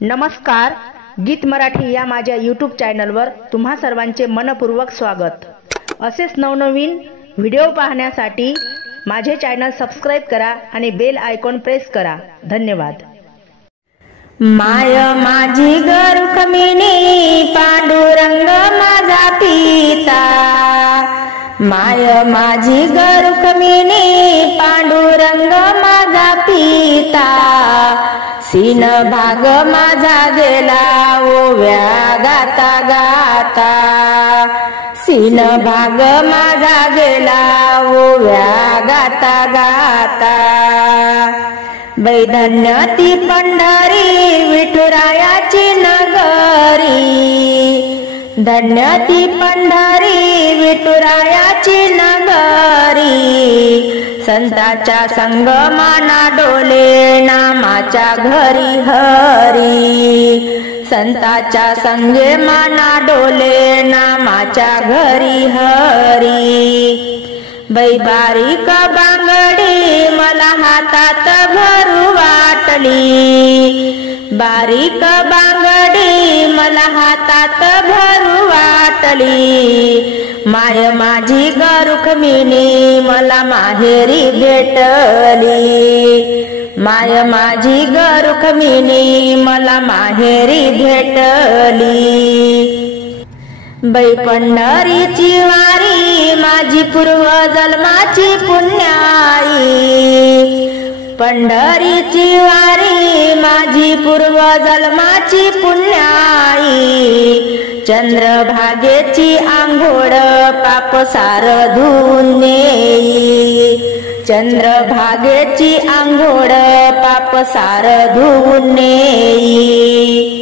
नमस्कार, गीत मराठी या माझ्या यूट्यूब चॅनलवर तुम्हा सर्वांचे मनपूर्वक स्वागत। असेच नवनवीन व्हिडिओ पाहण्यासाठी माझे चॅनल सबस्क्राइब करा आणि बेल आयकॉन प्रेस करा। धन्यवाद। माय माझी गरुखमिनी पांडुरंग माझा पिता, माय माझी गरुखमिनी पांडुरंग माझा पिता, सीन भाग माझा गेला ओव्या गाता गाता, सीन भाग माझा गेला ओव्या गाता गाता। धन्य ती पंढरी विठुरायाची नगरी, धन्य ती पंढरी विठुरायाची नगरी, संताच्या संगमाना डोले नामाच्या घरी हरी, संताच्या संगे माना डोले नामाच्या घरी हरी। बारीक बांगडी मला हातात भरू वाटली, बारीक बांगडी मला हातात भरू वाटली, माय माझी गरुखमिनी मला माहेरी भेटली, माय माझी गरुखमिनी मला माहेरी भेटली। पंढरीची वारी माझी पूर्व जन्माची पुण्याई, पंढरीची वारी माझी पूर्व जन्माची पुण्याई, चंद्रभागेची आंघोळ पाप सार धुवून नेई, चंद्रभागेची आंघोळ पाप सार धुवून नेई।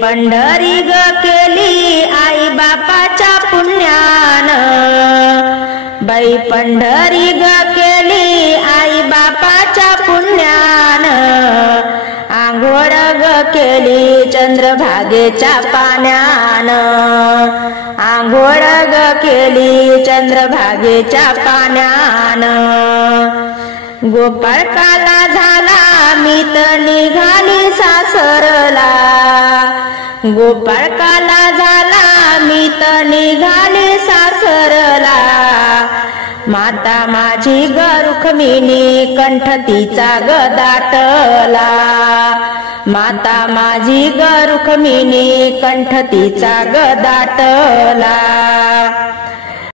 पंढरी ग केली आई बापाच्या पुण्यान, पंढरी ग केली आई बापाच्या पुण्यान, आंघोळ ग केली चंद्रभागेच्या पाण्यान, आंघोळ ग केली चंद्रभागेच्या पाण्यान। गोपाळकाला झाला मी तर निघाली सासरला, गोपाळकाला झाला मी तर निघाली सासरला, माता माझी गरुखमिनी कंठ तिचा गदाटला, माता माझी गरुखमिनी कंठ तिचा गदाटला।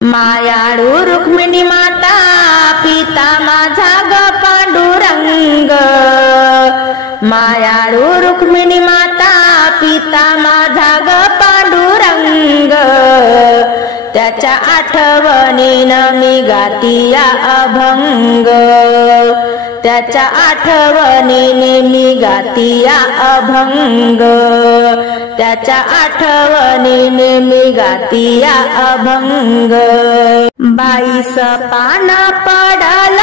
मायाळू रुक्मिणी माता पिता माझा ग पांडुरंग, मायाळू रुक्मिणी माता पिता माझा ग पांडुरंग, त्याच्या आठवणीनं मी गातिया अभंग, त्याच्या आठवणीने मी गातिया अभंग, त्याच्या आठवणीने मी गातिया अभंग। 22 पान पडल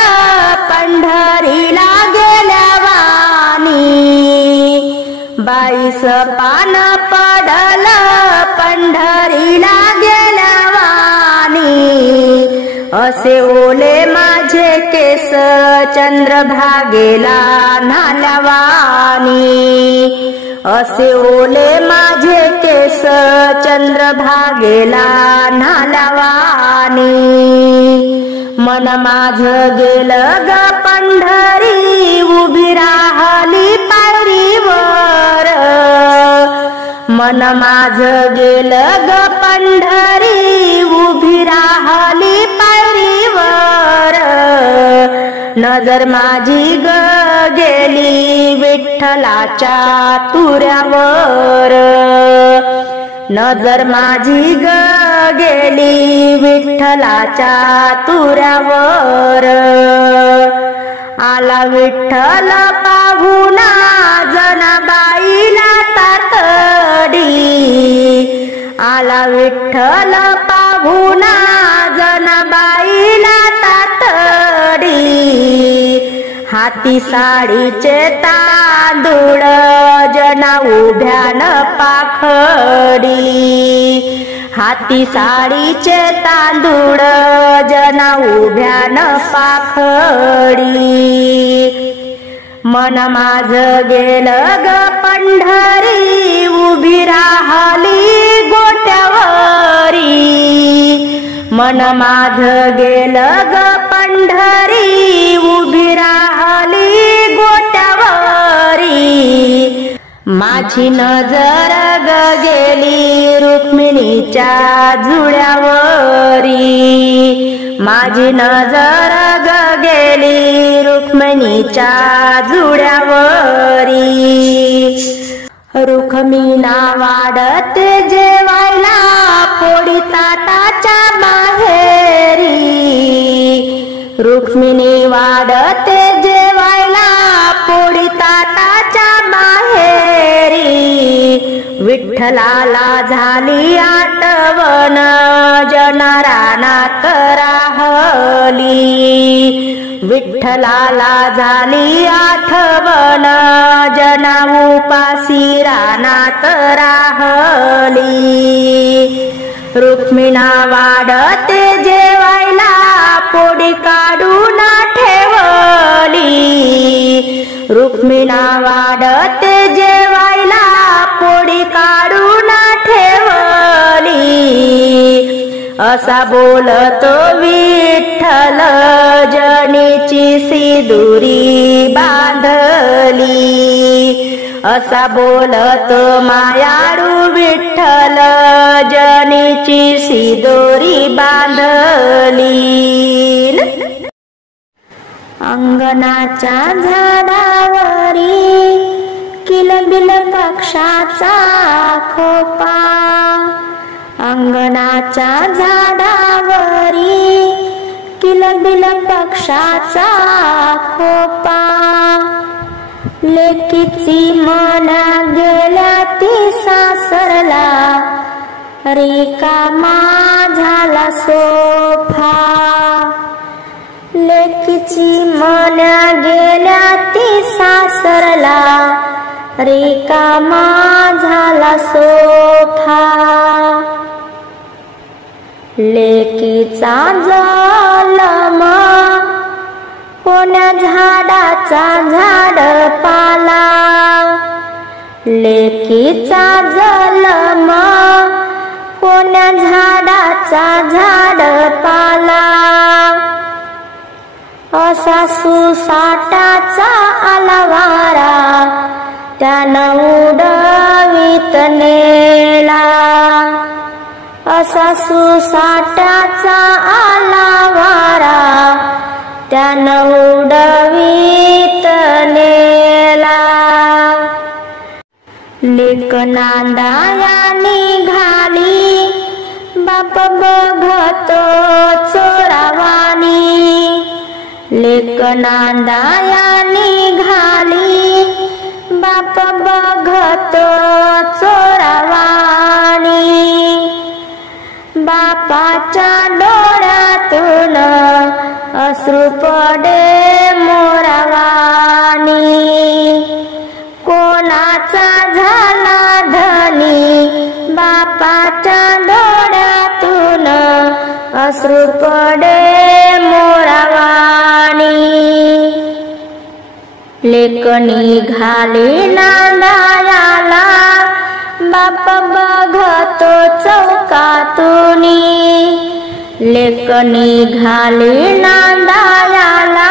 पंढरीला गेल्यावानी, 22 पान पडल पंढरीला गेल्यावानी, असे ओले माझे केस चंद्रभागेला न्हाल्यावानी, असे ओले माझे केस चंद्रभागेला न्हाल्यावानी। मन माझ गेलं ग पंढरी उभी राहिली पायरीवर, मन माझ गेलं ग पंढरी उभी राहिली पायरीवर, नजर माझी ग गेली विठ्ठलाच्या तुऱ्यावर, नजर माझी ग गेली विठ्ठलाच्या तुऱ्यावर। आला विठ्ठल पाहुणा जनाबाईला तातडी, आला विठ्ठल पाहुणा जनाबाईला तातडी, हाती साडीचे तांदूळ जना उभ्यान पाखडी, हाती साडीचे तांदूळ जना उभ्यान पाखडी। मन माझ गेलं ग पंढरी उभी राहिली गोट्यावरी मन माझ गेलं ग पंढरी उभी राहिली गोट्यावरी माझी नजर ग गेली रुक्मिणीच्या जुळ्यावरी माझी नजर ग गेली रुक्मिणीच्या जुळ्यावरी रुक्मिणा वाढत जेवायला पोळी ताटाच्या बाहेरी रुक्मिणी वाढत जेवायला पोळी ताटाच्या बाहेरी विठ्ठलाला झाली आठवण जनरानात राहली विठ्ठलाला झाली आठवण जना उपासी रानात राहली रुक्मिणा वाढते जेवायला पोळी काढून ठेवली रुक्मिणा वाढते जेवायला पोळी काढून ठेवली असा बोलतो विठ्ठल जनीची सिंदुरी बांधली असा बोलतो मायाळू विठ्ठल जनीची सिंदुरी बांधली अंगणाच्या झाडावरी किलबिल पक्षाचा खोपा अंगणाच्या झाडावरी किलबिल पक्षाचा खोपा लेकीची मना गेल्या ती सासरला रिकामा झाला सोफा लेकीची मना गेल्या ती सासरला रिकामा झाला सोफा लेकीचा जन्म कोण्या झाडाचा झाडपाला लेकीचा जन्म कोण्या झाडाचा झाडपाला असा सुसाटाचा आला वारा त्यानं उडवीत नेला असा सुसाटाचा आला वारा त्यानं उडवीत नेला लेक नांदाया निघाली बाप बघतो चोरावानी लेक नांदाया निघाली बाप बघतो चोरावानी बापाच्या डोळ्यातून अश्रू पडे मोरावानी कोणाचा झाला धनी बापाच्या डोळ्यातून अश्रू पडे मोरावानी लेक निघाली नांदायाला बाप बघतो चौकातूनी लेक निघाली नांदायाला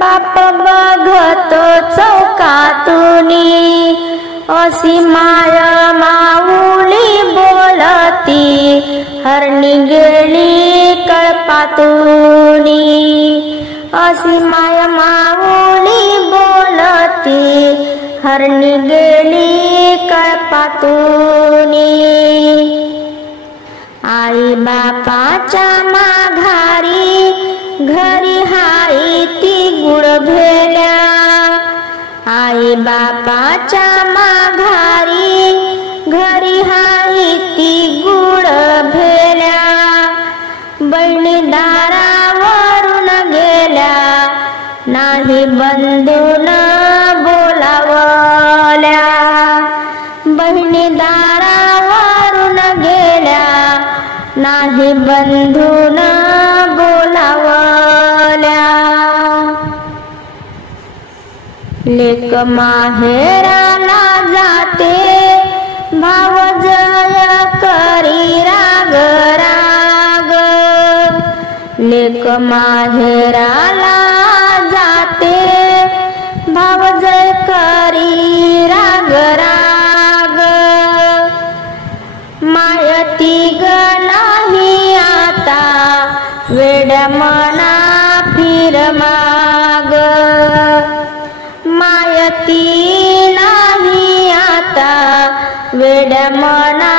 बाप बघतो चौकातूनी अशी माय माऊली बोलती हरणी गेली कळपातूनी अशी माय माऊली बोलती हरणी गेली कळपातूनी आई बापाच्या माघारी घरी हाई ती गुड भेल्या आई बापाच्या माघारी घरी हाई ती गुड भेल्या बहिणी दारावरून गेल्या नाही बंधून बोलावल्या बहिणी दारावरून गेल्या नाही बंधून बोलावल्या लेक माहेराला जाते भाव जय करी राग राग लेक माहेराला जाते भाव जय करी राग राग मायती ग नाही आता वेड्या मना फिर माग मायती नाही आता वेड्या मना